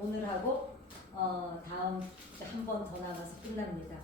오늘 하고 다음 한 번 더 남아서 끝납니다.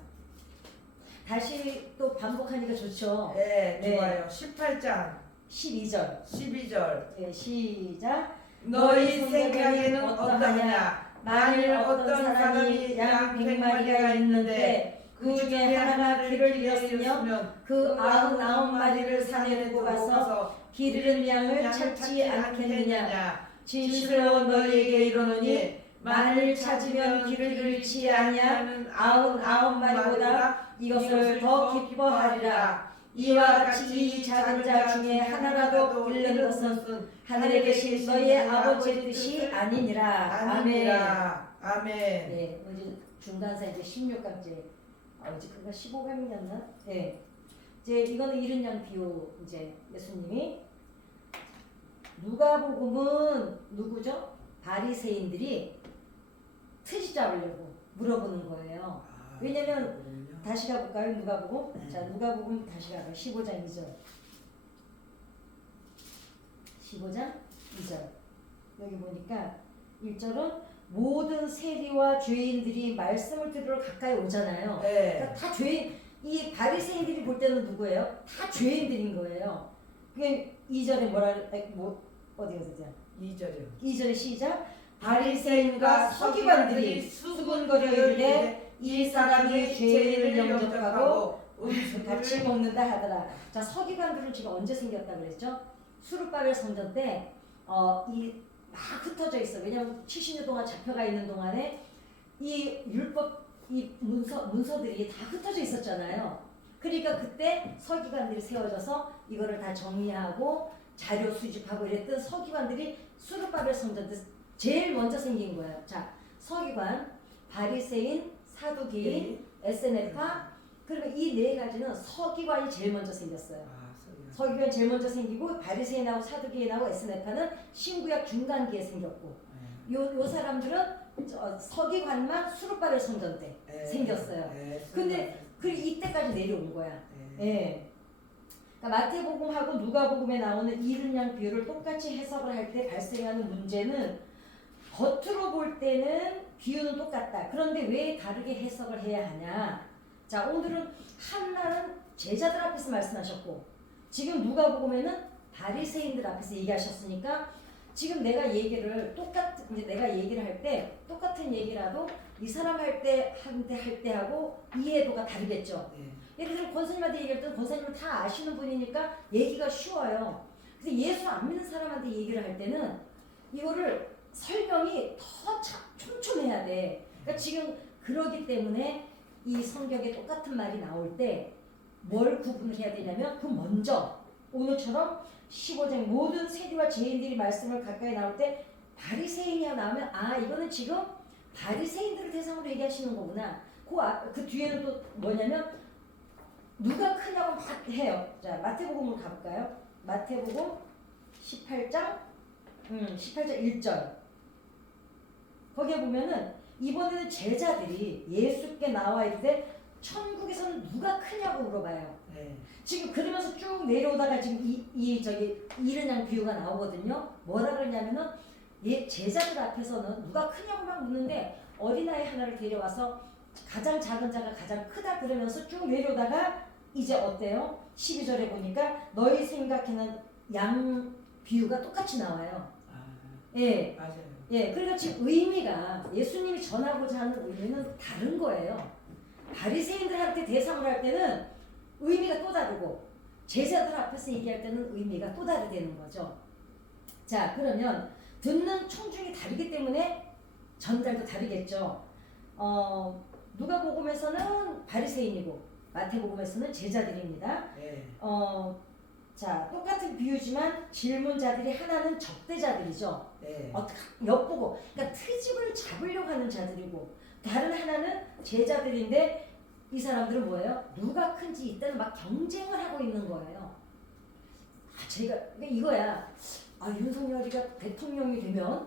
다시 또 반복하니까 좋죠. 네, 네. 좋아요. 18장 12절. 12절. 네, 시작. 너희 생각에는 어떠하냐? 만일 어떤 사람이 양 100마리가 있는데 그 중에 하나가 길을 잃었으면 그 99마리를 산에 두고 가서 길 잃은 양을 찾지 않겠느냐? 진실로 너희에게 이르노니 만일 찾으면 길을 잃지 아니하는 99마리보다 이것을 더 기뻐하리라. 이와 같이 이 작은 자 중에 하나라도 잃는 것은 하늘에 계신 너희의 아버지의 뜻이 아니니라. 아멘. 아멘. 네, 이제 중간사 이제 16강째. 이제 그가 15강이었나? 네. 이제 이거는 잃은 양 비유 이제 예수님이 누가복음은 누구죠? 바리새인들이 트집 잡으려고 물어보는 거예요. 왜냐면 다시 가볼까요? 누가복음. 자, 누가복음 다시 가봐요. 15장 2절. 15장 2절. 여기 보니까 1절은 모든 세리와 죄인들이 말씀을 들으러 가까이 오잖아요. 네. 그러니까 다 죄인, 이 바리새인들이 볼 때는 누구예요? 다 죄인들인 거예요. 그게 2절에 어디가 되죠? 2절이요. 2절의 시작. 바리새인과 서기관들이 수군거려 이르되 이 사람이 죄인을 영접하고 음식을 같이 먹는다 하더라. 자, 서기관들은 지금 언제 생겼다 그랬죠? 수르바벨 성전 때 이 막 흩어져 있어. 왜냐면 70년 동안 잡혀가 있는 동안에 이 율법 이 문서들이 다 흩어져 있었잖아요. 그러니까 그때 서기관들이 세워져서 이거를 다 정리하고 자료 수집하고 이랬던 서기관들이 수르바벨 성전 때 제일 먼저 생긴 거예요. 자, 서기관, 바리새인, 사두개인, 에세네파. 그러면 이 네 가지는 서기관이 제일 먼저 생겼어요. 서기관이 제일 먼저 생기고 바리새인하고 사두개인하고 에스네파는 신구약 중간기에 생겼고 요 사람들은 서기관만 수르바벨 성전 때 생겼어요. 근데 이때까지 내려온 거야. 예. 그러니까 마태복음하고 누가복음에 나오는 잃은 양 비유를 똑같이 해석을 할 때 발생하는 문제는 겉으로 볼 때는 비유는 똑같다. 그런데 왜 다르게 해석을 해야 하냐? 자, 오늘은 한나는 제자들 앞에서 말씀하셨고 지금 누가복음에는 바리새인들 앞에서 얘기하셨으니까 지금 내가 얘기를 할 때 똑같은 얘기라도 이 사람 할 때 하고 이해도가 다르겠죠. 예를 들어 권사님한테 얘기할 때는 권사님은 다 아시는 분이니까 얘기가 쉬워요. 근데 예수 안 믿는 사람한테 얘기를 할 때는 이거를 설명이 더 촘촘해야 돼. 그러니까 지금 그러기 때문에 이 성경에 똑같은 말이 나올 때 뭘 구분을 해야 되냐면 그 먼저 오늘처럼 15장 모든 세리와 죄인들이 말씀을 가까이 나올 때 바리새인이야 나오면 이거는 지금 바리새인들을 대상으로 얘기하시는 거구나. 그 뒤에는 또 뭐냐면 누가 크냐고 막 해요. 자, 마태복음으로 가볼까요? 마태복음 18장 1절. 거기에 보면은 이번에는 제자들이 예수께 나와 이르되 천국에서는 누가 크냐고 물어봐요. 지금 그러면서 쭉 내려오다가 지금 잃은 양 비유가 나오거든요. 뭐라 그러냐면은 제자들 앞에서는 누가 크냐고 막 묻는데 어린아이 하나를 데려와서 가장 작은 자가 가장 크다 그러면서 쭉 내려오다가 이제 어때요? 12절에 보니까 너희 생각하는 양 비유가 똑같이 나와요. 예. 맞아요. 예. 그러니까 지금 의미가 예수님이 전하고자 하는 의미는 다른 거예요. 바리새인들한테 대상을 할 때는 의미가 또 다르고 제자들 앞에서 얘기할 때는 의미가 또 다르다는 거죠. 자, 그러면 듣는 청중이 다르기 때문에 전달도 다르겠죠. 누가복음에서는 바리새인이고 마태복음에서는 제자들입니다. 자, 똑같은 비유지만 질문자들이 하나는 적대자들이죠. 엿보고, 그러니까 트집을 잡으려고 하는 자들이고 다른 하나는 제자들인데 이 사람들은 뭐예요? 누가 큰지 이때는 막 경쟁을 하고 있는 거예요. 그러니까 이거야. 윤석열 대통령이 되면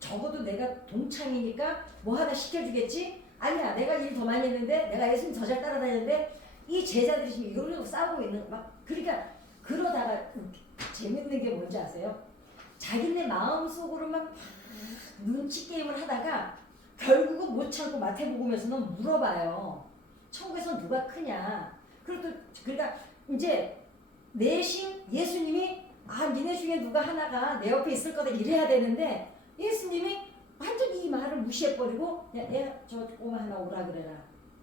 적어도 내가 동창이니까 뭐 하나 시켜주겠지? 아니야, 내가 일 더 많이 했는데 내가 예수님 더 잘 따라다녔는데 이 제자들이 지금 이걸로 싸우고 있는 그러니까 그러다가 재밌는 게 뭔지 아세요? 자기네 마음속으로 막 눈치 게임을 하다가 결국은 못 참고 마태복음에서는 물어봐요. 천국에서 누가 크냐? 그러니까 이제 내심 예수님이 니네 중에 누가 하나가 내 옆에 있을 거다 이래야 되는데 예수님이 완전히 이 말을 무시해버리고 저 꼬마 하나 오라 그래라.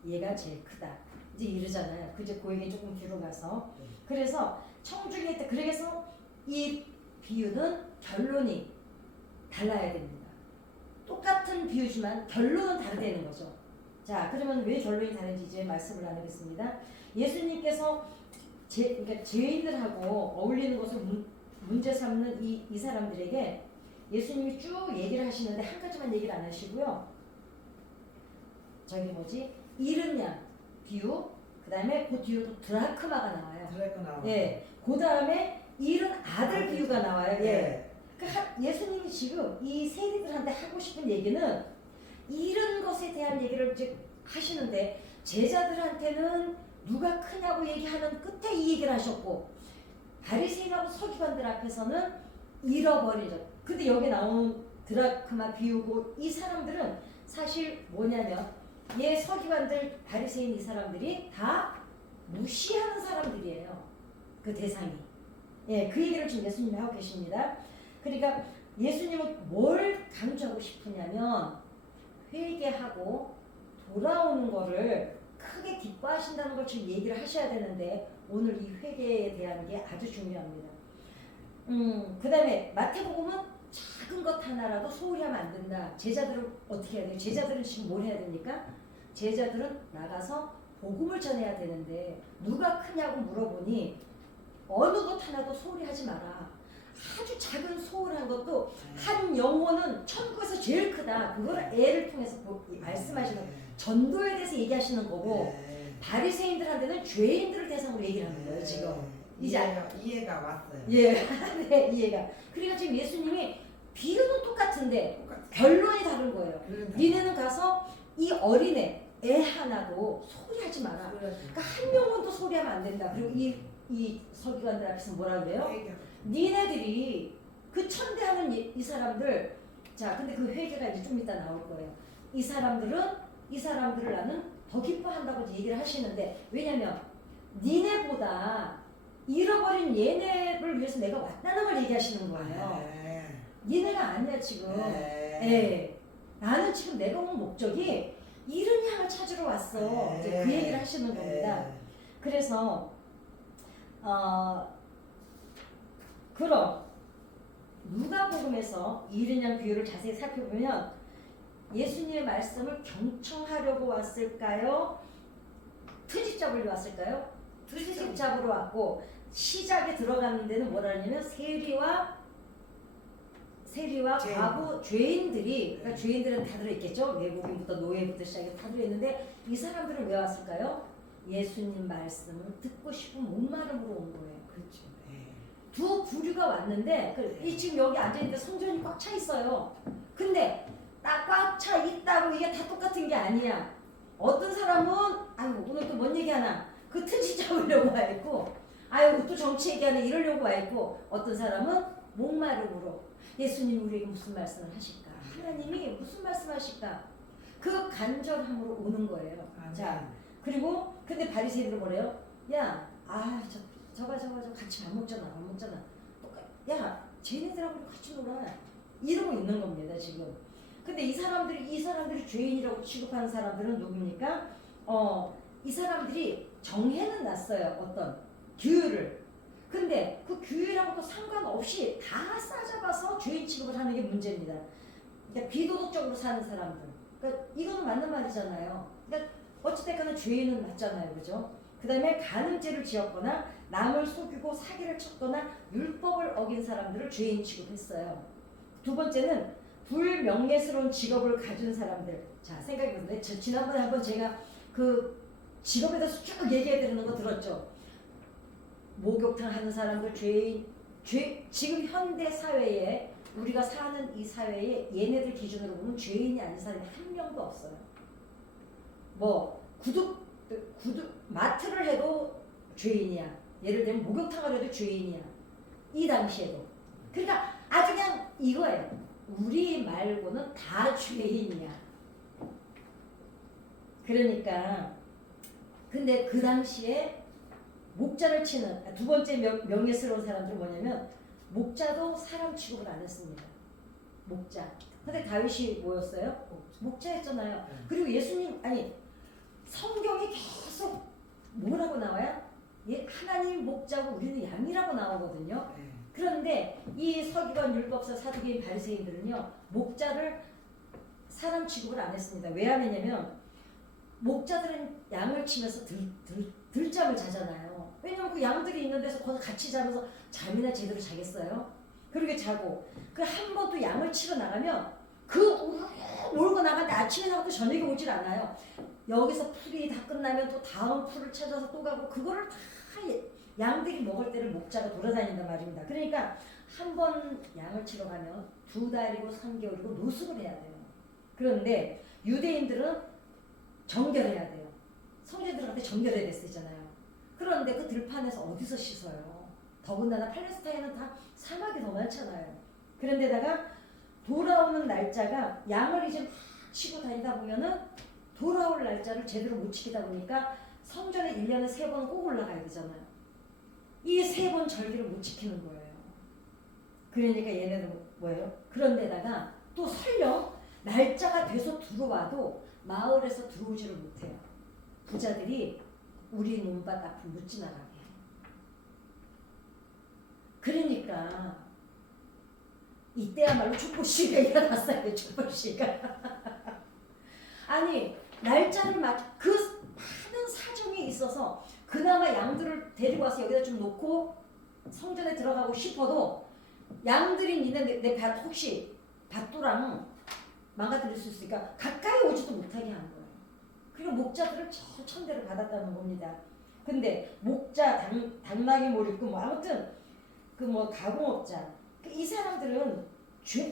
얘가 제일 크다. 이제 이러잖아요. 그제 그 얘기 조금 뒤로 가서. 그래서 청중에 때 그래서 이 비유는 결론이 달라야 됩니다. 똑같은 비유지만 결론은 다르다는 거죠. 자, 그러면 왜 결론이 다른지 이제 말씀을 나누겠습니다. 예수님께서 그러니까 죄인들하고 어울리는 것을 문제 삼는 이 사람들에게 예수님이 쭉 얘기를 하시는데 한 가지만 얘기를 안 하시고요. 잃은 양 비유, 그 다음에 그 뒤로 또 드라크마가 나와요. 예, 그 다음에 잃은 아들 비유가 나와요. 예. 그러니까 예수님이 지금 이 세리들한테 하고 싶은 얘기는 잃은 것에 대한 얘기를 이제 하시는데 제자들한테는 누가 크냐고 얘기하는 끝에 이 얘기를 하셨고 바리새인하고 서기관들 앞에서는 잃어버리죠. 근데 여기 나온 드라크마 비유고 이 사람들은 사실 뭐냐면 서기관들 바리새인 이 사람들이 다 무시하는 사람들이에요. 그 대상이. 예, 그 얘기를 지금 예수님이 하고 계십니다. 그러니까 예수님은 뭘 강조하고 싶으냐면 회개하고 돌아오는 거를 크게 기뻐하신다는 걸 지금 얘기를 하셔야 되는데 오늘 이 회개에 대한 게 아주 중요합니다. 그 다음에 마태복음은 작은 것 하나라도 소홀히 하면 안 된다. 제자들은 어떻게 해야 돼요? 제자들은 지금 뭘 해야 됩니까? 제자들은 나가서 복음을 전해야 되는데 누가 크냐고 물어보니 어느 것 하나도 소홀히 하지 마라. 아주 작은 소홀한 것도 한 영혼은 천국에서 제일 크다. 그거를 애를 통해서 말씀하시는 전도에 대해서 얘기하시는 거고 바리새인들한테는 죄인들을 대상으로 얘기를 하는 거예요. 지금 이제 이해가 왔어요. 예, 네, 이해가. 그러니까 지금 예수님이 비유는 똑같은데 결론이 다른 거예요. 니네는 가서 이 어린애 애 하나도 소리하지 마라. 그러니까 한 영혼도 소리하면 안 된다. 그리고 이 서기관들 앞에서 뭐라 그래요? 니네들이 그 천대하는 이 사람들, 자, 근데 그 회개가 이제 좀 이따 나올 거예요. 이 사람들을 나는 더 기뻐한다고 얘기를 하시는데 왜냐면 니네보다 잃어버린 얘네를 위해서 내가 왔다는 걸 얘기하시는 거예요. 니네가 아니야 지금. 예. 나는 지금 내가 온 목적이 잃은 양을 찾으러 왔어. 이제 그 얘기를 하시는 겁니다. 그래서 그럼 누가복음에서 잃은 양 비유를 자세히 살펴보면 예수님의 말씀을 경청하려고 왔을까요? 트집 잡으러 왔을까요? 트집 잡으러 왔고 시작에 들어가는 데는 뭐라냐면 세리와 과부 죄인들이 그러니까 죄인들은 다 들어있겠죠. 외국인부터 노예부터 시작해서 다 들어있는데 이 사람들은 왜 왔을까요? 예수님 말씀을 듣고 싶은 목마름으로 온 거예요. 그렇죠. 두 부류가 왔는데 이 지금 여기 앉아있는데 성전이 꽉 차 있어요. 근데 딱 꽉 차 있다고 이게 다 똑같은 게 아니야. 어떤 사람은 아유 오늘 또 뭔 얘기하나 그 트집 잡으려고 와 있고 아유 또 정치 얘기하네 이러려고 와 있고 어떤 사람은 목마름으로 예수님 우리에게 무슨 말씀을 하실까? 하나님이 무슨 말씀하실까? 그 간절함으로 오는 거예요. 자 그리고 근데 바리새인들은 뭐래요? 야, 저거 같이 밥 먹잖아. 야, 쟤네들하고 같이 놀아. 이러고 있는 겁니다 지금. 근데 이 사람들이 죄인이라고 취급하는 사람들은 누굽니까? 이 사람들이 정해는 놨어요. 어떤 규율을. 근데 그 규율하고도 상관없이 다 싸잡아서 죄인 취급을 하는 게 문제입니다. 그러니까 비도덕적으로 사는 사람들. 그러니까 이거는 맞는 말이잖아요. 그러니까 어찌됐거나 죄인은 맞잖아요. 그죠? 그 다음에 간음죄를 지었거나 남을 속이고 사기를 쳤거나 율법을 어긴 사람들을 죄인 취급했어요. 두 번째는 불명예스러운 직업을 가진 사람들. 자, 생각해보세요. 지난번에 한번 제가 그 직업에 대해서 쭉 얘기해드리는 거 들었죠? 목욕탕 하는 사람들 지금 현대 사회에 우리가 사는 이 사회에 얘네들 기준으로 보면 죄인이 아닌 사람이 한 명도 없어요. 뭐 마트를 해도 죄인이야. 예를 들면 목욕탕을 해도 죄인이야. 이 당시에도. 그러니까 아주 그냥 이거예요. 우리 말고는 다 죄인이야. 그러니까 근데 그 당시에 목자를 치는 두 번째 명예스러운 사람들은 뭐냐면 목자도 사람 취급을 안 했습니다. 목자. 근데 다윗이 뭐였어요? 목자였잖아요. 그리고 예수님 아니 성경이 계속 뭐라고 나와요? 하나님 목자고 우리는 양이라고 나오거든요. 그런데 이 서기관, 율법사, 사두개인, 바리새인들은요 목자를 사람 취급을 안 했습니다. 왜 안 했냐면 목자들은 양을 치면서 들잠을 자잖아요. 왜냐면 그 양들이 있는 데서 거기서 같이 자면서 잠이나 제대로 자겠어요? 그렇게 자고 그 한 번 또 양을 치러 나가면 몰고 나가는데 아침에 나가도 저녁에 오질 않아요. 여기서 풀이 다 끝나면 또 다음 풀을 찾아서 또 가고 그거를 다 양들이 먹을 때를 목자가 돌아다닌단 말입니다. 그러니까 한 번 양을 치러 가면 2달이고 3개월이고 노숙을 해야 돼요. 그런데 유대인들은 정결해야 돼요. 성전 들어갈 때 정결해야 됐었잖아요. 그런데 그 들판에서 어디서 씻어요? 더군다나 팔레스타인은 다 사막이 더 많잖아요. 그런데다가 돌아오는 날짜가 양을 이제 막 치고 다니다 보면은 돌아올 날짜를 제대로 못 지키다 보니까 성전에 1년에 3번 꼭 올라가야 되잖아요. 이 3번 절기를 못 지키는 거예요. 그러니까 얘네들은 뭐예요? 그런데다가 또 설령 날짜가 돼서 들어와도 마을에서 들어오지를 못해요. 부자들이 우리 논밭 앞을 못 지나가게 해요. 그러니까 이때야말로 촛불시위가 일어났어요. 촛불시위가. 아니 날짜를 그 많은 사정이 있어서 그나마 양들을 데리고 와서 여기다 좀 놓고 성전에 들어가고 싶어도 양들이 니네 내 밭 혹시 밭도랑 망가뜨릴 수 있으니까 가까이 오지도 못하게 한 거예요. 그리고 목자들을 저 천대를 받았다는 겁니다. 근데 목자, 당나귀 몰입고 뭐 아무튼 그 뭐 가공업자 이 사람들은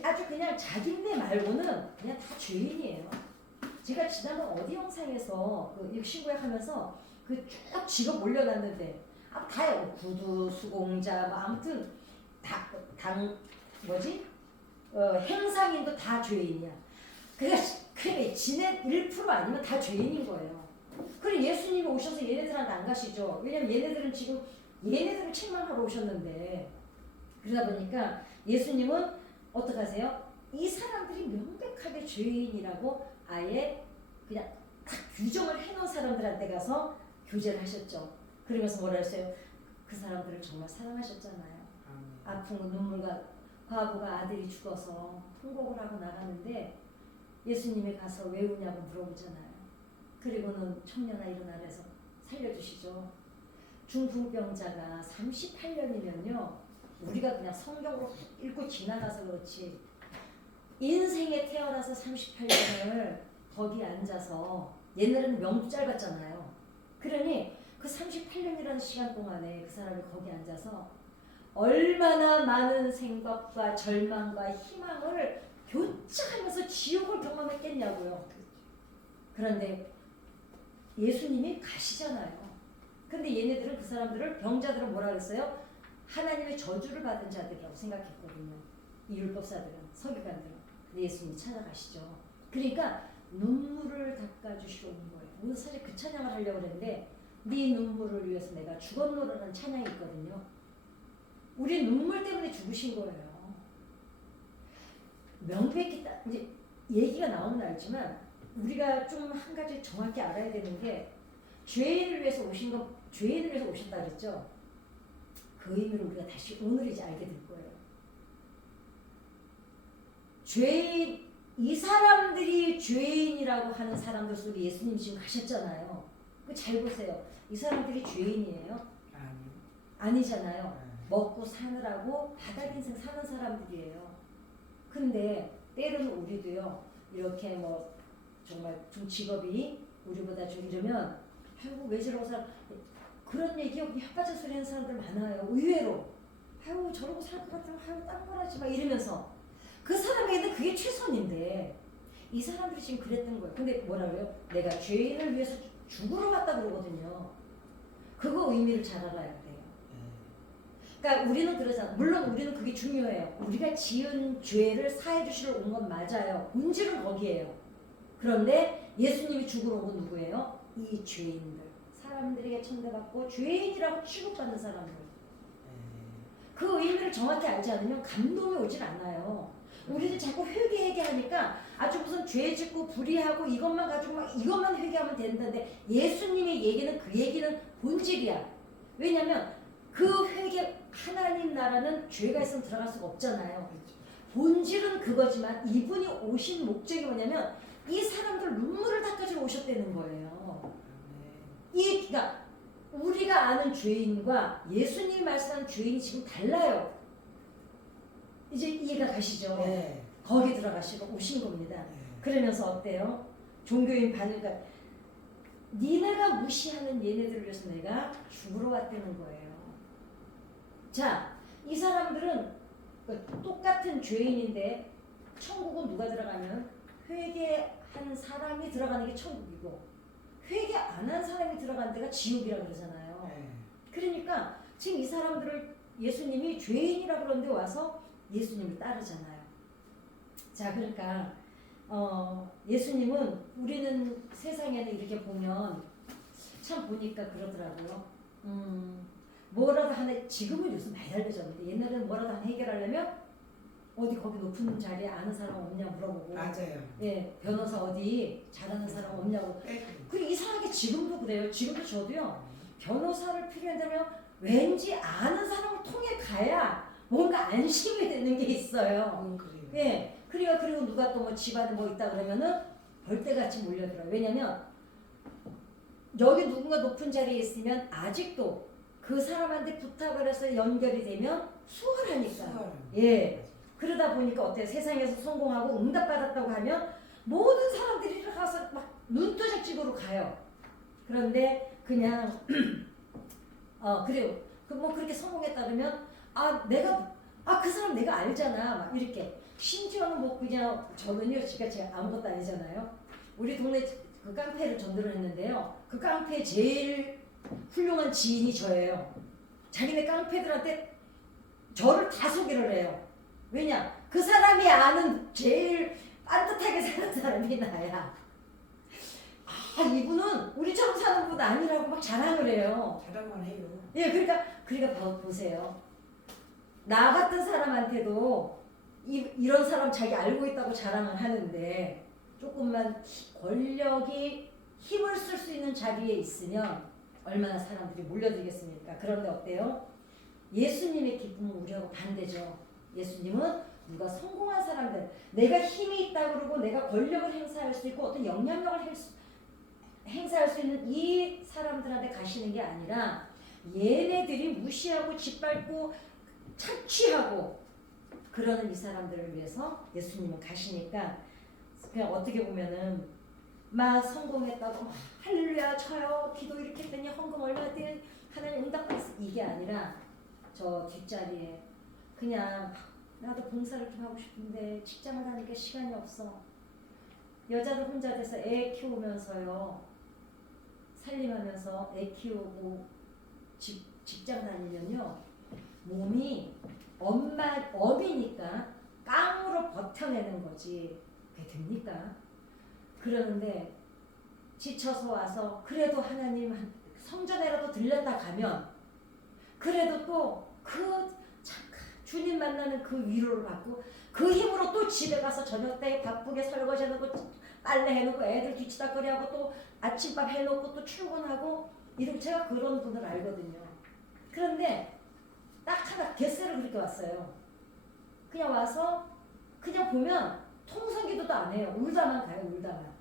아주 그냥 자기네 말고는 그냥 다 죄인이에요. 제가 지난번 어디 영상에서 그 육신구약 하면서 그 쭉 직업 올려놨는데 다요. 구두, 수공자 뭐 아무튼 행상인도 다 죄인이야. 그러니까 지네 1% 아니면 다 죄인인 거예요. 그리고 예수님이 오셔서 얘네들한테 안 가시죠. 왜냐면 얘네들은 지금 얘네들을 책망하러 오셨는데 그러다 보니까 예수님은 어떻게 하세요? 이 사람들이 명백하게 죄인이라고 아예 그냥 딱 규정을 해놓은 사람들한테 가서 교제를 하셨죠. 그러면서 뭐라 했어요? 그 사람들을 정말 사랑하셨잖아요. 아픈 눈물과 과부가 아들이 죽어서 통곡을 하고 나가는데 예수님이 가서 왜 우냐고 물어보잖아요. 그리고는 청년아 일어나래서 살려주시죠. 중풍병자가 38년이면요. 우리가 그냥 성경으로 읽고 지나가서 그렇지 인생에 태어나서 38년을 거기 앉아서 옛날에는 명도 짧았잖아요. 그러니 그 38년이라는 시간 동안에 그 사람이 거기 앉아서 얼마나 많은 생각과 절망과 희망을 교차하면서 지옥을 경험했겠냐고요. 그런데 예수님이 가시잖아요. 근데 얘네들은 그 사람들을 병자들은 뭐라 그랬어요? 하나님의 저주를 받은 자들이라고 생각했거든요. 이 율법사들은 서기관들은. 근데 예수님이 찾아가시죠. 그러니까 눈물을 닦아주시러 온 거예요. 오늘 사실 그 찬양을 하려고 했는데 네 눈물을 위해서 내가 죽었노라는 찬양이 있거든요. 우리 눈물 때문에 죽으신 거예요. 명백히 이제 얘기가 나오는 알지만 우리가 좀 한 가지 정확히 알아야 되는 게 죄인을 위해서 오신 건 죄인을 위해서 오셨다 그랬죠. 그 의미를 우리가 다시 오늘 이제 알게 될 거예요. 죄인 이 사람들이 죄인이라고 하는 사람들 속에 예수님 지금 가셨잖아요. 그 잘 보세요. 이 사람들이 죄인이에요? 아니잖아요. 먹고 사느라고 바닥 인생 사는 사람들이에요. 근데 때로는 우리도요. 이렇게 뭐 정말 좀 직업이 우리보다 좀 이러면 아이고 왜 저러고 살 그런 얘기 혓바닥 소리 하는 사람들 많아요. 의외로 아이고 저러고 살 것 같으면 아이고 딴 거라지 막 이러면서 그 사람에게는 그게 최선인데 이 사람들이 지금 그랬던 거예요. 근데 뭐라고요? 내가 죄인을 위해서 죽으러 갔다 그러거든요. 그거 의미를 잘 알아야 돼요. 그러니까 우리는 그러잖아. 물론 우리는 그게 중요해요. 우리가 지은 죄를 사해 주시러 온 건 맞아요. 본질은 거기에요. 그런데 예수님이 죽으러 온 건 누구예요? 이 죄인들. 사람들에게 천대받고 죄인이라고 취급받는 사람들. 그 의미를 정확히 알지 않으면 감동이 오질 않아요. 우리는 자꾸 회개 하니까 아주 무슨 죄 짓고 불의하고 이것만 가지고 막 이것만 회개하면 된다는데 예수님의 얘기는 그 얘기는 본질이야. 왜냐하면 그 회개 하나님 나라는 죄가 있으면 들어갈 수가 없잖아요. 본질은 그거지만 이분이 오신 목적이 뭐냐면 이 사람들 눈물을 닦아주러 오셨다는 거예요. 그러니까 우리가 아는 죄인과 예수님이 말씀하는 죄인이 지금 달라요. 이제 이해가 가시죠? 네. 거기 들어가시고 오신 겁니다. 그러면서 어때요? 종교인 반응가 니네가 무시하는 얘네들을 위해서 내가 죽으러 왔다는 거예요. 자, 이 사람들은 똑같은 죄인인데 천국은 누가 들어가면 회개한 사람이 들어가는 게 천국이고 회개 안 한 사람이 들어가는 데가 지옥이라고 그러잖아요. 그러니까 지금 이 사람들을 예수님이 죄인이라고 그러는데 와서 예수님을 따르잖아요. 자, 그러니까 예수님은 우리는 세상에는 이렇게 보면 참 보니까 그러더라고요. 뭐라도 하나 지금은 요즘 많이 달라졌는데 옛날에는 뭐라도 하나 해결하려면 어디 거기 높은 자리에 아는 사람 없냐 물어보고 맞아요. 예, 변호사 어디 잘하는 사람 없냐고. 그리고 이상하게 지금도 그래요. 지금도 저도요. 변호사를 필요한다면 왠지 아는 사람을 통해 가야 뭔가 안심이 되는 게 있어요. 그래요. 예. 그리고 누가 또 뭐 집안에 뭐 있다 그러면은 벌떼같이 몰려들어요. 왜냐면 여기 누군가 높은 자리에 있으면 아직도 그 사람한테 부탁을 해서 연결이 되면 수월하니까. 예. 그러다 보니까 어때요? 세상에서 성공하고 응답받았다고 하면 모든 사람들이 가서 막 눈도장찍으로 가요. 그런데 그냥 그래요. 뭐 그렇게 성공했다 그러면 그 사람 내가 알잖아. 막 이렇게. 심지어는 뭐 그냥 저는요, 제가 아무것도 아니잖아요. 우리 동네 그 깡패를 전도를 했는데요. 그 깡패 제일 훌륭한 지인이 저예요. 자기네 깡패들한테 저를 다 소개를 해요. 왜냐? 그 사람이 아는 제일 반듯하게 사는 사람이 나야. 이분은 우리처럼 사는 분 아니라고 막 자랑을 해요. 자랑만 해요. 예, 그러니까 보세요. 나 같은 사람한테도 이런 사람 자기 알고 있다고 자랑을 하는데 조금만 권력이 힘을 쓸 수 있는 자리에 있으면 얼마나 사람들이 몰려들겠습니까? 그런데 어때요? 예수님의 기쁨은 우리하고 반대죠. 예수님은 누가 성공한 사람들, 내가 힘이 있다 그러고 내가 권력을 행사할 수 있고 어떤 영향력을 행사할 수 있는 이 사람들한테 가시는 게 아니라 얘네들이 무시하고 짓밟고 착취하고 그러는 이 사람들을 위해서 예수님은 가시니까 그냥 어떻게 보면은 막 성공했다고 할렐루야 저요 기도 이렇게 했더니 헌금 얼마 했더니 하나님 응답받았어 이게 아니라 저 뒷자리에 그냥 나도 봉사를 좀 하고 싶은데 직장을 다니니까 시간이 없어. 여자들 혼자 돼서 애 키우면서요 살림하면서 애 키우고 직장 다니면요 몸이 어미니까 깡으로 버텨내는 거지 그게 됩니까? 그러는데 지쳐서 와서 그래도 하나님 성전에라도 들렸다 가면 그래도 또 그 주님 만나는 그 위로를 받고 그 힘으로 또 집에 가서 저녁 때 바쁘게 설거지 해놓고 빨래 해놓고 애들 뒤치다거리하고 또 아침밥 해놓고 또 출근하고 이런 제가 그런 분을 알거든요. 그런데 딱 하나 갯새를 그렇게 왔어요. 그냥 와서 그냥 보면 통성기도도 안 해요. 울다만 가요. 울다만.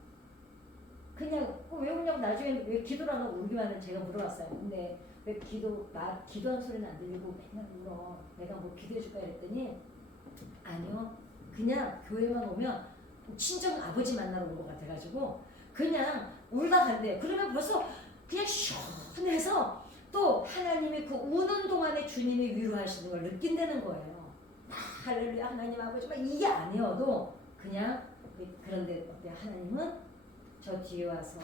그냥 왜 울냐고 나중에 왜 기도를 안 하고 울기만 하는 제가 물어봤어요. 근데 왜 기도한 소리는 안 들리고 맨날 울어. 내가 뭐 기도해 줄까 했더니 아니요. 그냥 교회만 오면 친정 아버지 만나러 온 것 같아가지고 그냥 울다 간대요. 그러면 벌써 그냥 시원해서 또 하나님이 그 우는 동안에 주님이 위로하시는 걸 느낀다는 거예요. 할렐루야 하나님 아버지 막 이게 아니어도 그냥 그런데 어때요? 하나님은 저 뒤에 와서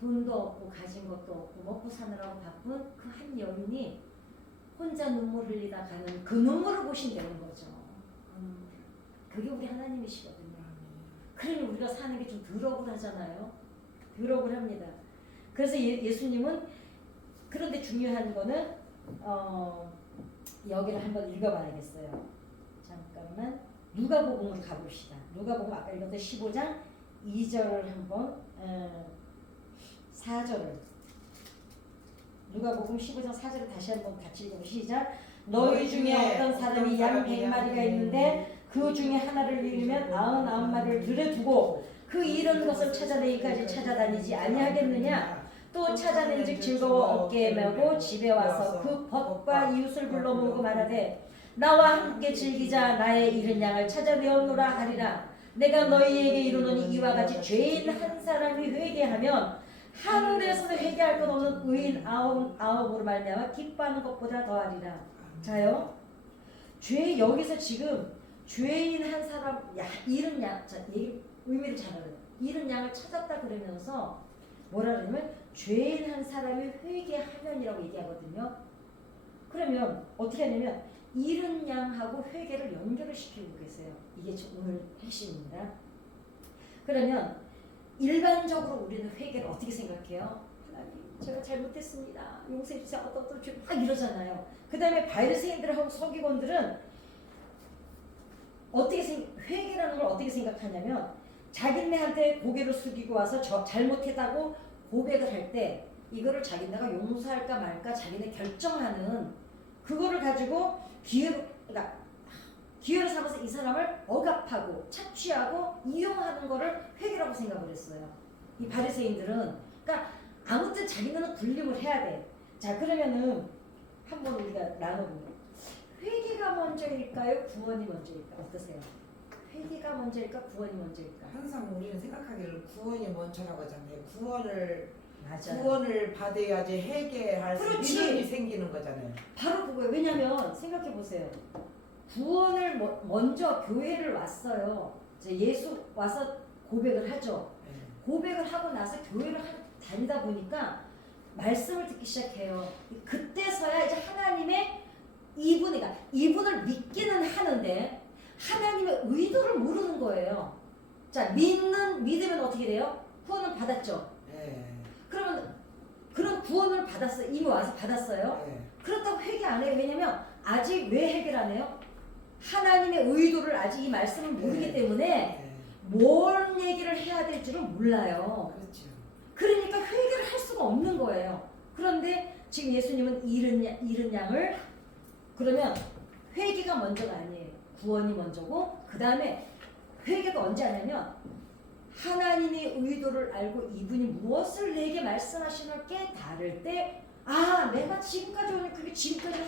돈도 없고 가진 것도 없고 먹고 사느라고 바쁜 그 한 여인이 혼자 눈물 흘리다 가는 그 눈물을 보신다는 거죠. 그게 우리 하나님이시거든요. 그러니 우리가 사는 게 좀 더러울하잖아요. 더러울합니다. 그래서 예수님은 그런데 중요한 거는 여기를 한번 읽어봐야겠어요. 잠깐만 누가복음으로 가봅시다. 누가복음 아까 읽었던 15장 2절을 한번 4절을 누가복음 15장 4절을 다시 한번 같이 읽어 시작. 너희 중에 어떤 사람이 양 100마리가 있는데 그 중에 하나를 잃으면 99마리를 들여 두고 그 잃은 것을 찾아내기까지 찾아다니지 아니하겠느냐. 또 찾아낸즉 즐거워 어깨에 메고 집에 와서 그 벗과 이웃을 불러 모으고 말하되 나와 함께 즐기자. 나의 잃은 양을 찾아내었노라 하리라. 내가 너희에게 이르노니 이와 같이 죄인 한 사람이 회개하면 하늘에서도 회개할 것 없는 의인 아홉으로 말미암아 기뻐하는 것보다 더하리라. 자요. 여기서 지금 죄인 한 사람 잃은 양, 자, 의미를 잘 알아요. 잃은 양을 찾았다 그러면서 뭐라 그러냐면 죄인 한 사람이 회개하면이라고 얘기하거든요. 그러면 어떻게 하냐면 잃은 양하고 회개를 연결을 시키고 계세요. 이게 오늘 핵심입니다. 그러면 일반적으로 우리는 회개를 어떻게 생각해요? 하나님, 제가 잘못했습니다. 용서해 주세요. 어떤 막 이러잖아요. 그 다음에 바리새인들하고 서기관들은 회개라는 걸 어떻게 생각하냐면 자기네한테 고개를 숙이고 와서 잘못했다고 고백을 할 때 이거를 자기네가 용서할까 말까 자기네 결정하는 그거를 가지고 기회를 삼아서 이 사람을 억압하고 착취하고 이용하는 거를 회개라고 생각을 했어요. 이 바리새인들은. 그러니까 아무튼 자기는 군림을 해야 돼. 자, 그러면은 한번 우리가 나눠보면 회개가 먼저일까요? 구원이 먼저일까? 어떠세요? 회개가 먼저일까? 구원이 먼저일까? 항상 우리는 생각하기를 구원이 먼저라고 하잖아요. 맞아요. 구원을 받아야지 회개할 그렇지. 믿음이 생기는 거잖아요. 바로 그거예요. 왜냐면 생각해 보세요. 구원을 먼저 교회를 왔어요. 예수 와서 고백을 하죠. 네. 고백을 하고 나서 교회를 다니다 보니까 말씀을 듣기 시작해요. 그때서야 이제 하나님의 이분을 믿기는 하는데 하나님의 의도를 모르는 거예요. 자, 믿으면 어떻게 돼요? 구원을 받았죠. 네. 그러면 그런 구원을 받았어요. 이미 와서 받았어요. 네. 그렇다고 회개 안 해요. 왜냐면 아직 왜 회개를 안 해요? 하나님의 의도를 아직 이 말씀을 모르기 때문에 네. 뭘 얘기를 해야 될 줄을 몰라요. 그렇죠. 그러니까 회개를 할 수가 없는 거예요. 그런데 지금 예수님은 잃은 양을 그러면 회개가 먼저가 아니에요. 구원이 먼저고 그 다음에 회개가 언제 하냐면 하나님의 의도를 알고 이분이 무엇을 내게 말씀하시는 깨달을 때 내가 지금까지 오늘 그게 지금까지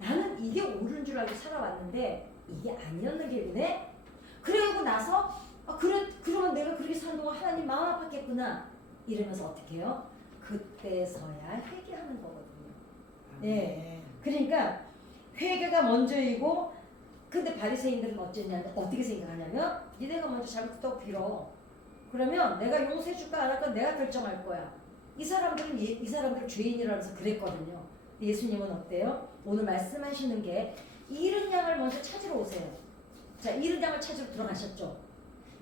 나는 이게 옳은 줄 알고 살아왔는데 이게 아니었는 게 있네. 그러고 나서 그러면 내가 그렇게 사는 동안 하나님 마음 아팠겠구나 이러면서 어떻게 해요? 그때서야 회개하는 거거든요. 네. 그러니까 회개가 먼저이고 근데 바리새인들은 어떻게 생각하냐면 니네가 먼저 잘못했다고 빌어. 그러면 내가 용서해 줄까 안 할까 내가 결정할 거야. 이 사람들은 죄인이라서 그랬거든요. 예수님은 어때요? 오늘 말씀하시는 게 잃은 양을 먼저 찾으러 오세요. 자, 잃은 양을 찾으러 들어가셨죠.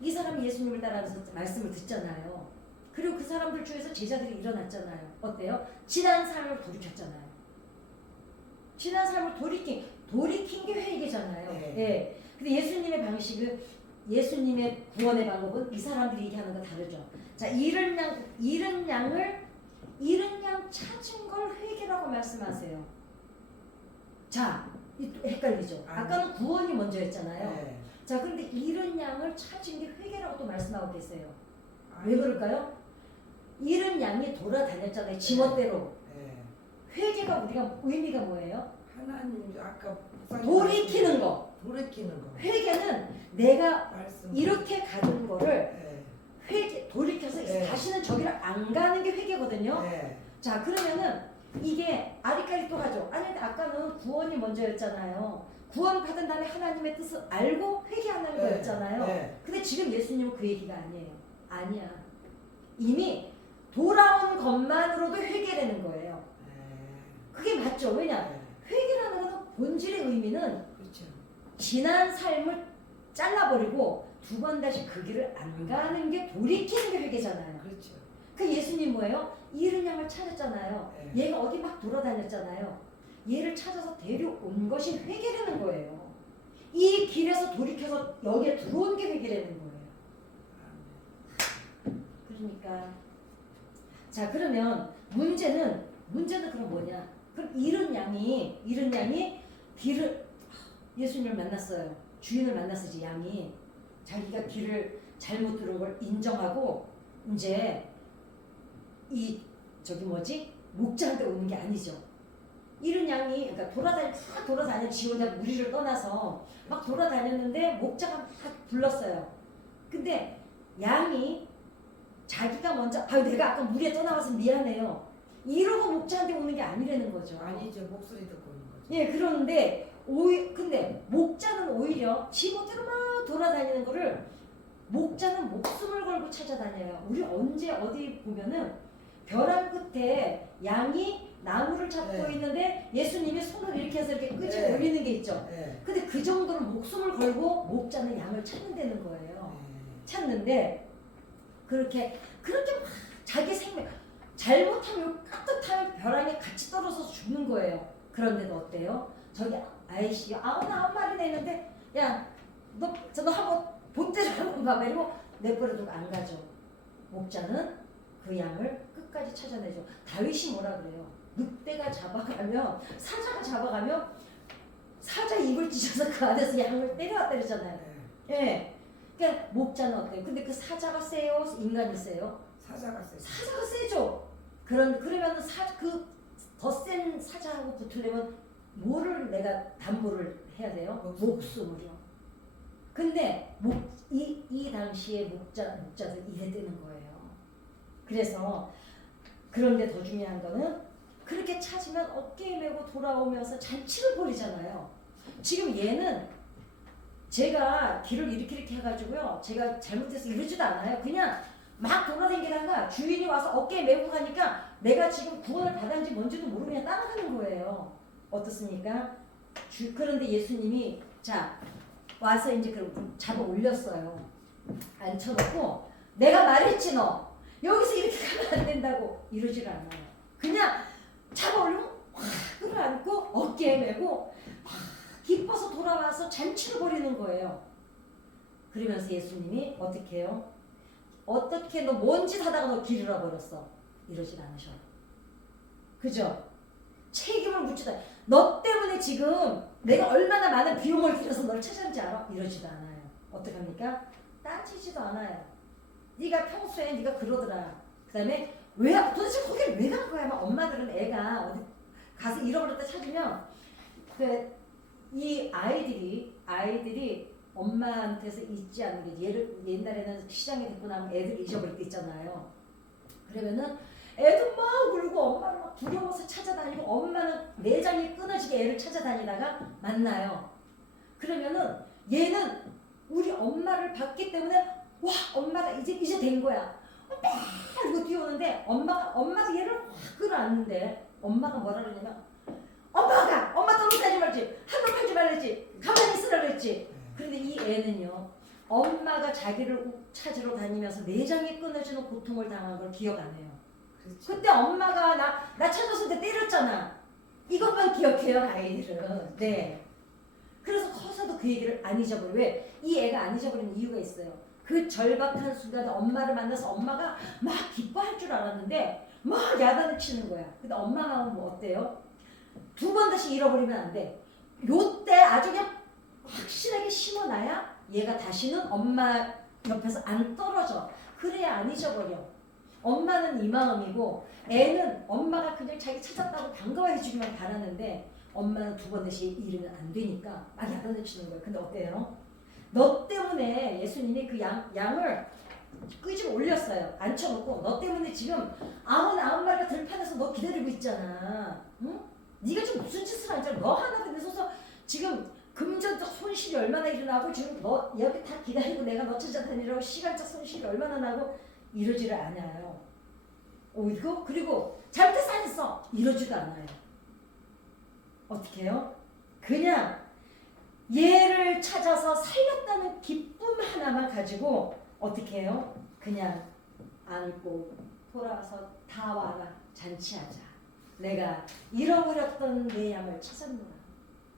이 사람이 예수님을 따라서 말씀을 듣잖아요. 그리고 그 사람들 중에서 제자들이 일어났잖아요. 어때요? 지난 삶을 돌이켰잖아요. 지난 삶을 돌이킨 게 회개잖아요. 네. 예. 근데 예수님의 방식은 예수님의 구원의 방법은 이 사람들이 얘기하는 거 다르죠. 자, 잃은 양 찾은 걸 회개라고 말씀하세요. 자, 헷갈리죠. 아까는 구원이 먼저였잖아요. 네. 자, 그런데 잃은 양을 찾은 게 회개라고 또 말씀하고 계세요. 왜 그럴까요? 잃은 양이 돌아다녔잖아요. 지멋대로. 네. 회개가 의미가 뭐예요? 하나님 아까 돌이키는 거. 회개는 내가 말씀. 이렇게 가는 거를 네. 돌이켜서 네. 다시는 저기를 안 가는 게 회개거든요. 네. 자, 그러면은 이게 아리까리 또 하죠. 아니, 근데 아까는 구원이 먼저였잖아요. 구원 받은 다음에 하나님의 뜻을 알고 회개하는 네. 거였잖아요. 네. 근데 지금 예수님은 그 얘기가 아니에요. 아니야. 이미 돌아온 것만으로도 회개되는 거예요. 그게 맞죠. 왜냐? 회개라는 것은 본질의 의미는 그렇죠. 지난 삶을 잘라버리고 두 번 다시 그 길을 안 가는 게 돌이키는 게 회개잖아요. 그렇죠. 그 예수님 뭐예요? 잃은 양을 찾았잖아요. 네. 얘가 어디 막 돌아다녔잖아요. 얘를 찾아서 데려온 것이 회개라는 거예요. 이 길에서 돌이켜서 여기에 들어온 게 회개라는 거예요. 그러니까 자 그러면 문제는 그럼 뭐냐? 그럼 잃은 양이 길을 예수님을 만났어요. 주인을 만났어지 양이 자기가 길을 잘못 들은 걸 인정하고 이제 이 저기 뭐지 목자한테 오는 게 아니죠. 잃은 양이 그러니까 돌아다니 지 혼자 무리를 떠나서 막 돌아다녔는데 목자가 막 불렀어요. 근데 양이 자기가 먼저 내가 아까 무리에 떠나와서 미안해요. 이러고 목자한테 오는 게 아니라는 거죠. 아니죠. 목소리 듣고 오는 거죠. 예, 그런데 근데 목자는 오히려 지 멋대로 막 돌아다니는 거를 목자는 목숨을 걸고 찾아다녀요. 우리 언제 어디 보면은 벼랑 끝에 양이 나무를 잡고 네. 있는데 예수님이 손을 이렇게 해서 이렇게 끄집어 네. 올리는 게 있죠. 네. 근데 그 정도로 목숨을 걸고 목자는 양을 찾는다는 거예요. 찾는데 그렇게 막 자기 생명 잘못하면 깍듯하면 벼랑에 같이 떨어져서 죽는 거예요. 그런데도 어때요? 저기 아이씨 99마리나 있는데 야 너 한번 본때를 한번 봐봐 이러고 내버려두고 안 가죠. 목자는 그 양을 끝까지 찾아내죠. 다윗이 뭐라 그래요? 늑대가 잡아가면 사자가 잡아가면 사자 입을 찢어서 그 안에서 양을 때려왔다 그러잖아요. 예. 그러니까 목자는 어때요? 근데 그 사자가 세요? 인간이 세요? 사자가 세. 사자가 세죠. 그러면 그 더 센 사자하고 붙으려면 뭐를 내가 담보를 해야 돼요? 목숨을요. 근데 이 당시에 목자들 이래되는 거예요. 그래서 그런데 더 중요한 거는 그렇게 찾으면 어깨에 메고 돌아오면서 잔치를 벌이잖아요. 지금 얘는 제가 길을 이렇게 해가지고요. 제가 잘못해서 이러지도 않아요. 그냥 막 돌아다니다가 주인이 와서 어깨에 메고 가니까 내가 지금 구원을 받았는지 뭔지도 모르고 그냥 따라가는 거예요. 어떻습니까? 그런데 예수님이 자 와서 이제 그럼 잡아 올렸어요. 앉혀놓고 내가 말했지 너 여기서 이렇게 가면 안 된다고 이러질 않아요. 그냥 잡아 올리고 확 끌어안고 어깨에 메고 막 기뻐서 돌아와서 잔치를 벌이는 거예요. 그러면서 예수님이 어떻게 해요? 어떻게 너 뭔 짓 하다가 너 길 잃어버렸어? 이러질 않으셔. 그죠? 책임을 묻지도 않아요. 너 때문에 지금 내가 얼마나 많은 비용을 들여서 널 찾았는지 알아? 이러지도 않아요. 어떡합니까? 따지지도 않아요. 네가 평소에 네가 그러더라. 그 다음에 도대체 거기를 왜 간 거야? 막 엄마들은 애가 어디 가서 잃어버렸다 찾으면 이 아이들이 엄마한테서 잊지 않는 게 옛날에는 시장에 데리고 나면 애들 잊어버릴 때 있잖아요. 그러면은 애도 막 울고 엄마를 막 두려워서 찾아다니고 엄마는 내장이 끊어지게 애를 찾아다니다가 만나요. 그러면은 얘는 우리 엄마를 봤기 때문에 와 엄마가 이제 된 거야. 이러고 뛰어오는데 엄마가 얘를 확 끌어안는데 엄마가 뭐라 그러냐면 엄마 떨어지지 말지 한눈 팔지 말랬지 가만히 있으라 그랬지. 그런데 이 애는요 엄마가 자기를 찾으러 다니면서 내장이 끊어지는 고통을 당한 걸 기억 안 해요. 그렇죠. 그때 엄마가 나 찾았을 때 때렸잖아. 이것만 기억해요 아이들은. 네. 그래서 커서도 그 얘기를 안 잊어버려. 왜? 이 애가 안 잊어버리는 이유가 있어요. 그 절박한 순간에 엄마를 만나서 엄마가 막 기뻐할 줄 알았는데 막 야단을 치는 거야. 근데 엄마 마음은 뭐 어때요? 두 번 다시 잃어버리면 안 돼. 요때 아주 그냥 확실하게 심어놔야 얘가 다시는 엄마 옆에서 안 떨어져. 그래야 안 잊어버려. 엄마는 이 마음이고 애는 엄마가 그냥 자기 찾았다고 반가워해 주기만 바라는데 엄마는 두 번 다시 잃으면 안 되니까 막 야단을 치는 거예요. 근데 어때요? 너 때문에 예수님이 그 양을 끄집어 올렸어요. 앉혀놓고 너 때문에 지금 99마리가 들판에서 너 기다리고 있잖아. 응? 네가 지금 무슨 짓을 하잖아. 너 하나 내서서 지금 금전적 손실이 얼마나 일어나고 지금 너 여기 다 기다리고 내가 너 찾아다니라고 시간적 손실이 얼마나 나고 이러지를 않아요. 그리고 잘못해서 안 했어. 이러지도 않아요. 어떻게 해요? 그냥 얘를 찾아서 살렸다는 기쁨 하나만 가지고 어떻게 해요? 그냥 안고 돌아와서 다 와라 잔치하자. 내가 잃어버렸던 내 양을 찾았노라.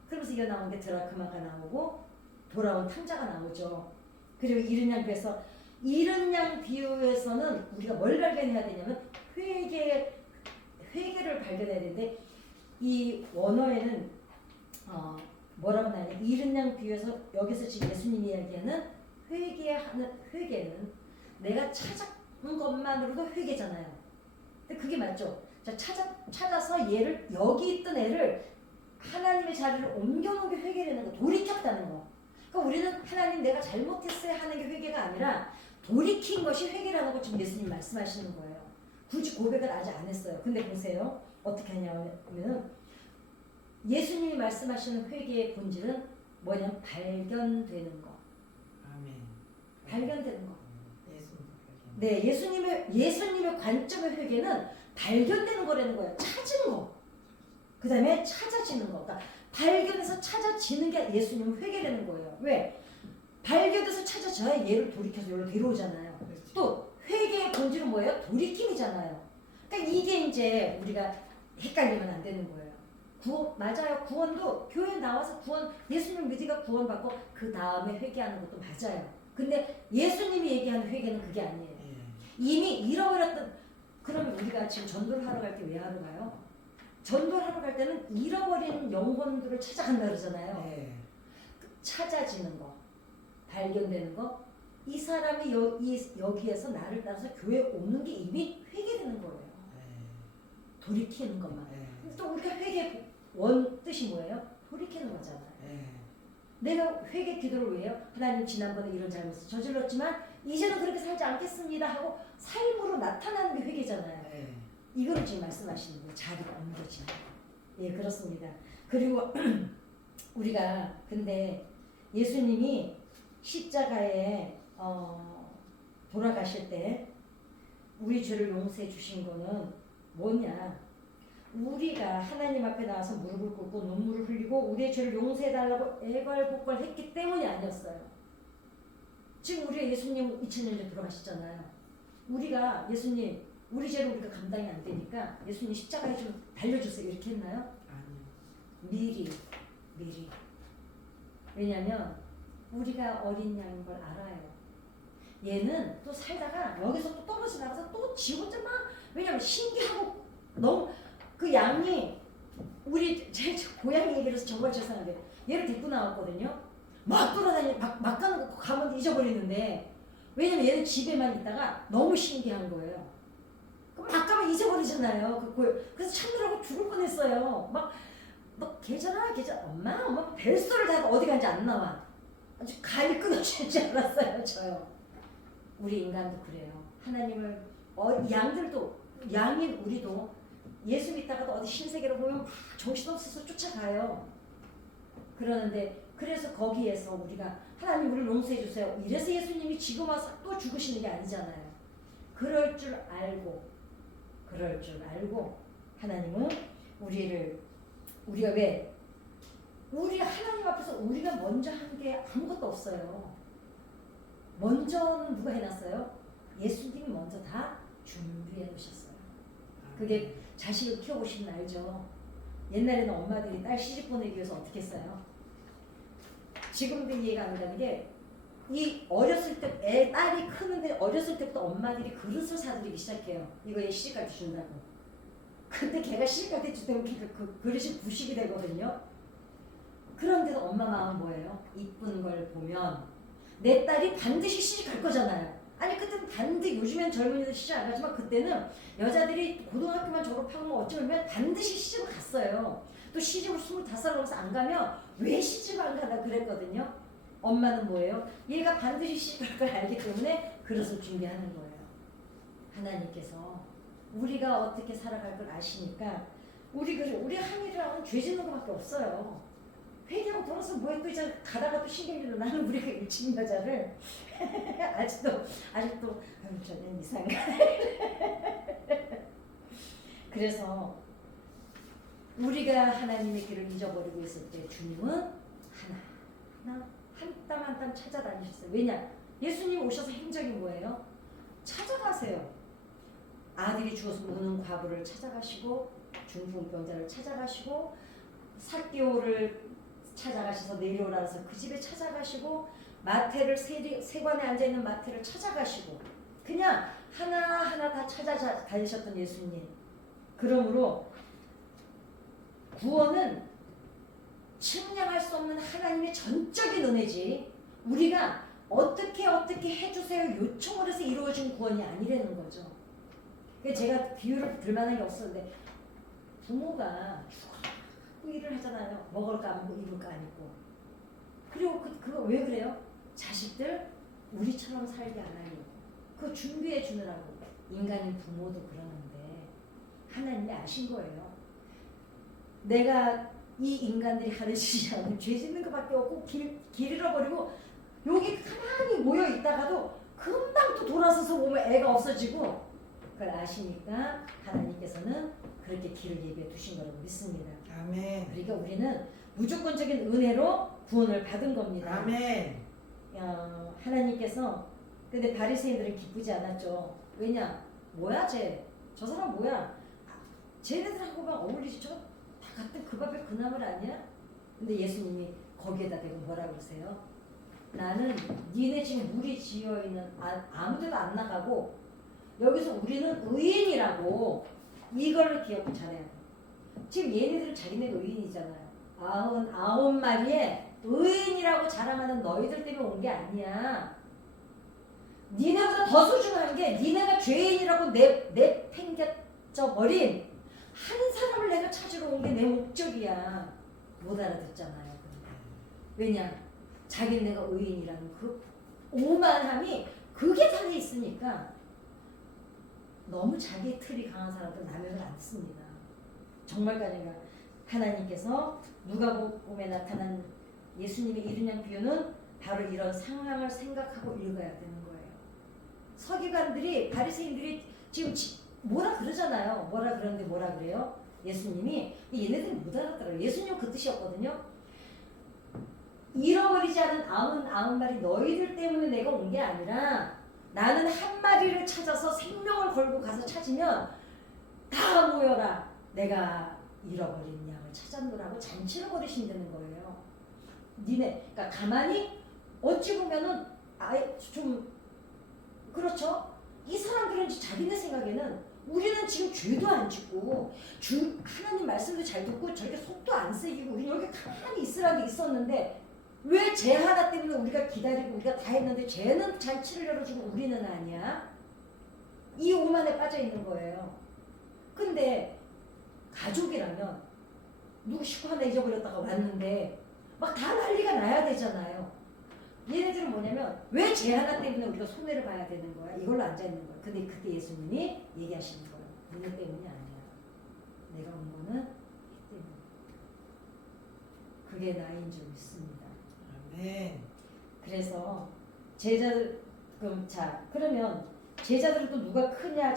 그러면서 이거 나온 게 드라크마가 나오고 돌아온 탕자가 나오죠. 그리고 잃은 양 비유에서 잃은 양 비유에서는 우리가 뭘 발견해야 되냐면 회개를 발견해야 되는데 이 원어에는 뭐라고 나냐 잃은 양 비유에서 여기서 지금 예수님이 이야기하는 회개는 내가 찾은 것만으로도 회개잖아요. 근데 그게 맞죠? 자, 찾아서 얘를 여기 있던 애를 하나님의 자리를 옮겨놓은 게 회개라는 거, 돌이켰다는 거. 그러니까 우리는 하나님 내가 잘못했어야 하는 게 회개가 아니라 돌이킨 것이 회개라는 거 지금 예수님 말씀하시는 거예요. 굳이 고백을 아직 안 했어요. 근데 보세요. 어떻게 하냐면 예수님이 말씀하시는 회개의 본질은 뭐냐면 발견되는 거. 아멘. 발견되는 거. 예수님. 네, 예수님의 관점의 회개는 발견되는 거라는 거예요. 찾은 거. 그 다음에 찾아지는 거. 그러니까 발견해서 찾아지는 게 예수님은 회개라는 거예요. 왜? 발견해서 찾아져야 얘를 돌이켜서 여기로 데려오잖아요. 그렇지. 또 회개의 본질은 뭐예요? 돌이킴이잖아요. 그러니까 이게 이제 우리가 헷갈리면 안 되는 거예요. 맞아요. 구원도 교회 나와서 예수님 믿으니까 구원받고 그 다음에 회개하는 것도 맞아요. 근데 예수님이 얘기하는 회개는 그게 아니에요. 예. 이미 잃어버렸던 그러면 우리가 지금 전도를 하러 갈 때 왜 하러 가요? 전도를 하러 갈 때는 잃어버린 영혼들을 찾아간다 그러잖아요. 예. 찾아지는 거, 발견되는 거, 이 사람이 여기에서 나를 따라서 교회에 오는 게 이미 회개되는 거예요. 예. 돌이키는 것만. 예. 또 우리가 회개 원 뜻이 뭐예요? 돌이키는 거잖아요. 예. 내가 회개 기도를 왜 해요? 하나님 지난번에 이런 잘못을 저질렀지만 이제는 그렇게 살지 않겠습니다 하고 삶으로 나타나는 게 회개잖아요. 예. 이거를 지금 말씀하시는 거예요. 자리가 옮겨지는 거. 예, 그렇습니다. 그리고 우리가 근데 예수님이 십자가에 돌아가실 때 우리 죄를 용서해 주신 거는 뭐냐? 우리가 하나님 앞에 나와서 무릎을 꿇고 눈물을 흘리고 우리의 죄를 용서해 달라고 애걸복걸했기 때문이 아니었어요. 지금 우리가 예수님 2000년 전에 돌아가셨잖아요. 우리가 예수님 우리 죄를 우리가 감당이 안 되니까 예수님 십자가에 좀 달려주세요 이렇게 했나요? 아니요. 미리. 왜냐하면 우리가 어린 양인 걸 알아요. 얘는 또 살다가 여기서 또 떨어져 나가서 또 지 혼자 막 왜냐면 신기하고 너무 그 양이 제 고양이 얘기를 해서 정말 죄송한데 얘를 데리고 나왔거든요. 막 돌아다니 막 가는 거 가면 잊어버리는데 왜냐면 얘는 집에만 있다가 너무 신기한 거예요. 막 가면 잊어버리잖아요. 그래서 찾느라고 죽을 뻔했어요. 막 걔잖아 엄마 벨소를 다 어디 간지 안 나와. 아주 가위 끊어질 줄 알았어요. 저요. 우리 인간도 그래요. 하나님을 양인 우리도 예수 믿다가도 어디 신세계로 보면 막 정신없어서 쫓아가요. 그러는데 그래서 거기에서 우리가 하나님 우리를 용서해 주세요. 이래서 예수님이 지금 와서 또 죽으시는 게 아니잖아요. 그럴 줄 알고 하나님은 우리가 왜? 우리가 하나님 앞에서 우리가 먼저 한 게 아무것도 없어요. 먼저는 누가 해놨어요? 예수님이 먼저 다 준비해 놓으셨어요. 그게 자식을 키워보시면 알죠. 옛날에는 엄마들이 딸 시집 보내기 위해서 어떻게 했어요? 지금도 이해가 안 가는 게 이 어렸을 때 딸이 크는데 어렸을 때부터 엄마들이 그릇을 사드리기 시작해요. 이거 얘 시집 갈 때 준다고. 근데 걔가 시집 갈 때 주면 그 그릇이 부식이 되거든요. 그런데도 엄마 마음 뭐예요? 이쁜 걸 보면 내 딸이 반드시 시집 갈 거잖아요. 아니 그때는 반드시 요즘엔 젊은이들 시집 안 가지만 그때는 여자들이 고등학교만 졸업하면 어쩌면 반드시 시집을 갔어요. 또 시집을 25살 넘어서 안 가면 왜 시집 안 가나 그랬거든요. 엄마는 뭐예요? 얘가 반드시 시집 갈 걸 알기 때문에 그릇을 준비하는 거예요. 하나님께서 우리가 어떻게 살아갈 걸 아시니까 우리 한 일을 하면 죄 짓는 것밖에 없어요. 회개하고 돌아서 뭐해 또 이제 가다가 또 신경질로 나는 우리가 일찍 여자를 아직도 저는 이상해. 그래서 우리가 하나님의 길을 잊어버리고 있을 때 주님은 하나 한 땀 한 땀 찾아다니셨어요. 왜냐? 예수님 오셔서 행적이 뭐예요? 찾아가세요. 아들이 죽어서 우는 과부를 찾아가시고 중풍병자를 찾아가시고 삭개오를 찾아가셔서 내려오라 해서 그 집에 찾아가시고 마태를 세관에 앉아있는 마태를 찾아가시고 그냥 하나하나 다 찾아다니셨던 예수님. 그러므로 구원은 측량할 수 없는 하나님의 전적인 은혜지 우리가 어떻게 해주세요 요청을 해서 이루어진 구원이 아니라는 거죠. 제가 비유를 들만한 게 없었는데 부모가 죽어라고 일을 하잖아요. 먹을 거 안 먹고 입을 거 안 입고. 그리고 그거 왜 그래요? 자식들 우리처럼 살게 안 하려고. 그거 준비해 주느라고. 인간인 부모도 그러는데 하나님이 아신 거예요. 내가 이 인간들이 하는 짓이 아니면 죄 짓는 것밖에 없고 길 잃어버리고 여기 가만히 모여 있다가도 금방 또 돌아서서 보면 애가 없어지고 그걸 아시니까 하나님께서는 그렇게 길을 예비해 두신 거라고 믿습니다. 아멘. 그러니까 우리는 무조건적인 은혜로 구원을 받은 겁니다. 아멘. 하나님께서 근데 바리새인들은 기쁘지 않았죠. 왜냐? 뭐야 쟤? 저 사람 뭐야? 쟤네들하고만 어울리지 저 다 같은 그 밥에 그 나물 아니야? 근데 예수님이 거기에다 대고 뭐라 그러세요? 나는 니네 지금 물이 지어있는 아무데도 안 나가고 여기서 우리는 의인이라고 이걸로 기억 잘해야 돼. 지금 얘네들은 자기네가 의인이잖아요. 99마리에 의인이라고 자랑하는 너희들 때문에 온 게 아니야. 니네보다 더 소중한 게 니네가 죄인이라고 내팽개쳐 버린 한 사람을 내가 찾으러 온 게 내 목적이야. 못 알아듣잖아요. 왜냐? 자기네가 의인이라는 그 오만함이 그게 달려 있으니까 너무 자기 틀이 강한 사람들 남용을 안 씁니다. 정말까지가 하나님께서 누가복음에 나타난 예수님의 이른 양 비유는 바로 이런 상황을 생각하고 읽어야 되는 거예요. 서기관들이 바리새인들이 지금 뭐라 그러잖아요. 뭐라 그러는데 뭐라 그래요? 예수님이 얘네들이 못 알아들어요. 예수님 그 뜻이었거든요. 잃어버리지 않은 99마리 너희들 때문에 내가 온 게 아니라 나는 한 마리를 찾아서 생명을 걸고 가서 찾으면 다 모여라. 내가 잃어버린 양을 찾았노라고 잔치를 벌이신다는 거예요. 그러니까 가만히 어찌 보면은 아예 좀 그렇죠. 이 사람들은 자기네 생각에는 우리는 지금 죄도 안 짓고 하나님 말씀도 잘 듣고 저렇게 속도 안 새기고 우리 여기 가만히 있으라는 게 있었는데 왜 쟤 하나 때문에 우리가 기다리고 우리가 다 했는데 쟤는 잔치를 열어주고 우리는 아니야? 이 오만에 빠져 있는 거예요. 근데 가족이라면 누구 식구 하나 잊어버렸다가 왔는데 막 다 난리가 나야 되잖아요. 얘네들은 뭐냐면 왜 쟤 하나 때문에 우리가 손해를 봐야 되는 거야? 이걸로 앉아있는 거야. 근데 그때 예수님이 얘기하시는 거예요. 너네 때문이 아니야. 내가 온 거는 이 때문에. 그게 나인 줄 믿습니다. 아멘. 그래서 제자들 그러면 제자들은 또 누가 크냐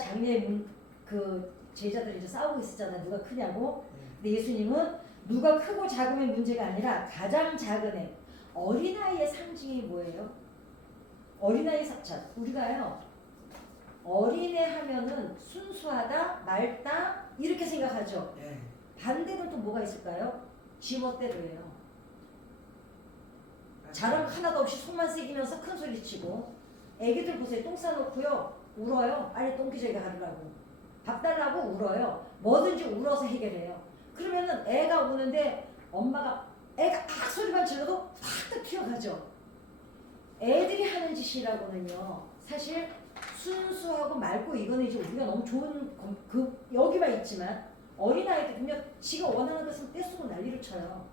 그 제자들이 이제 싸우고 있었잖아요. 누가 크냐고. 근데 예수님은 누가 크고 작음의 문제가 아니라 가장 작은 애 어린아이의 상징이 뭐예요? 어린아이 사찰. 우리가요 어린애 하면은 순수하다, 맑다 이렇게 생각하죠. 네. 반대는 또 뭐가 있을까요? 지멋대로예요. 자랑 하나도 없이 손만 새기면서 큰 소리 치고 애기들 보세요. 똥 싸놓고요 울어요. 빨리 똥기저귀 하려고 밥 달라고 울어요. 뭐든지 울어서 해결해요. 그러면은 애가 우는데 애가 악 소리만 질러도 팍 튀어가죠. 애들이 하는 짓이라고는요 사실 순수하고 맑고 이거는 이제 우리가 너무 좋은 여기만 있지만 어린아이들은요 지가 원하는 것은 떼쓰고 난리를 쳐요.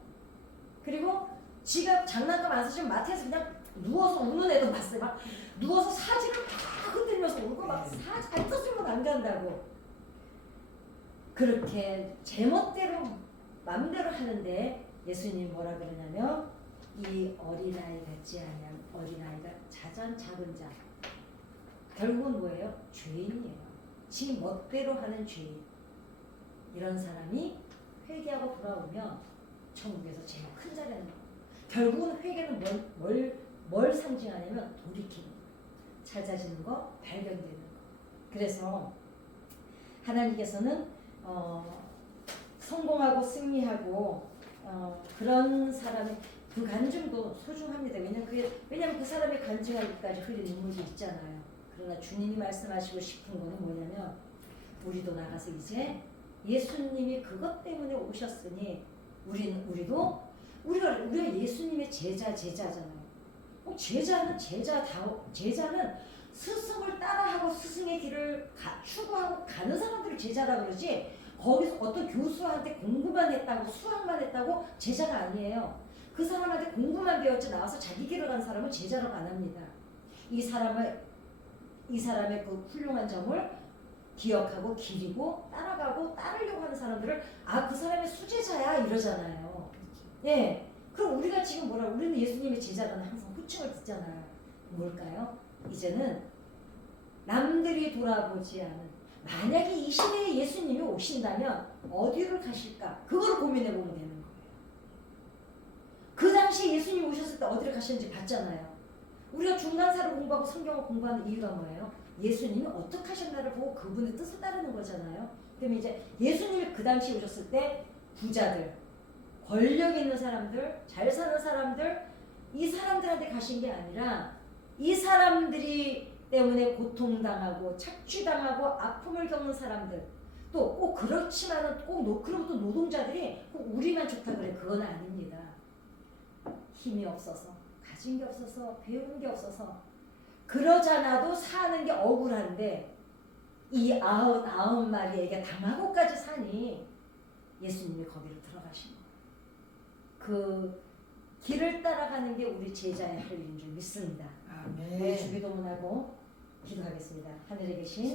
그리고 지가 장난감 안 사주면 마트에서 그냥 누워서 우는 애도 봤어요. 막 누워서 사지를 막 흔들면서 울고 막 사지 안 떴으면 안 간다고. 그렇게 제멋대로 마음대로 하는데 예수님이 뭐라 그러냐면 이 어린아이 같지 않은 어린아이가 작은 자 결국은 뭐예요? 죄인이에요. 지 멋대로 하는 죄인. 이런 사람이 회개하고 돌아오면 천국에서 제일 큰 자리에 앉는 거예요. 결국은 회개는 뭘 상징하냐면 돌이키는 거, 찾아지는 거, 발견되는 거. 그래서 하나님께서는 성공하고 승리하고 그런 사람의 그 간증도 소중합니다. 왜냐면 그 사람의 간증하기까지 흘린 눈물이 있잖아요. 그러나 주님이 말씀하시고 싶은 거는 뭐냐면 우리도 나가서 이제 예수님이 그것 때문에 오셨으니 우리가 예수님의 제자잖아요. 제자는 스승을 따라하고 스승의 길을 추구하고 가는 사람들을 제자라 그러지, 거기서 어떤 교수한테 공부만 했다고 수학만 했다고 제자가 아니에요. 그 사람한테 공부만 배웠지 나와서 자기 길을 간 사람은 제자라고 안 합니다. 이 사람의 그 훌륭한 점을 기억하고 기리고 따라가고 따르려고 하는 사람들을 그 사람의 수제자야 이러잖아요. 예. 그럼 우리가 지금 우리는 예수님의 제자라는 항상 호칭을 듣잖아요. 뭘까요? 이제는 남들이 돌아보지 않은, 만약에 이 시대에 예수님이 오신다면 어디를 가실까? 그걸 고민해 보면 되는 거예요. 그 당시에 예수님이 오셨을 때 어디를 가셨는지 봤잖아요. 우리가 중간사를 공부하고 성경을 공부하는 이유가 뭐예요? 예수님이 어떻게 하셨나를 보고 그분의 뜻을 따르는 거잖아요. 그러면 이제 예수님이 그 당시에 오셨을 때 부자들, 권력 있는 사람들, 잘 사는 사람들, 이 사람들한테 가신 게 아니라 이 사람들이 때문에 고통당하고 착취당하고 아픔을 겪는 사람들, 또 꼭 그렇지만은 그럼 또 노동자들이 꼭 우리만 좋다 그래, 그건 아닙니다. 힘이 없어서, 가진 게 없어서, 배운 게 없어서 그러잖아도 사는 게 억울한데 이 99마리에게 당하고까지 사니 예수님이 거기로 들어가신 거예요. 그 길을 따라가는 게 우리 제자의 할 일인 줄 믿습니다. 아멘. 네, 주기도문하고 기도하겠습니다. 하늘에 계신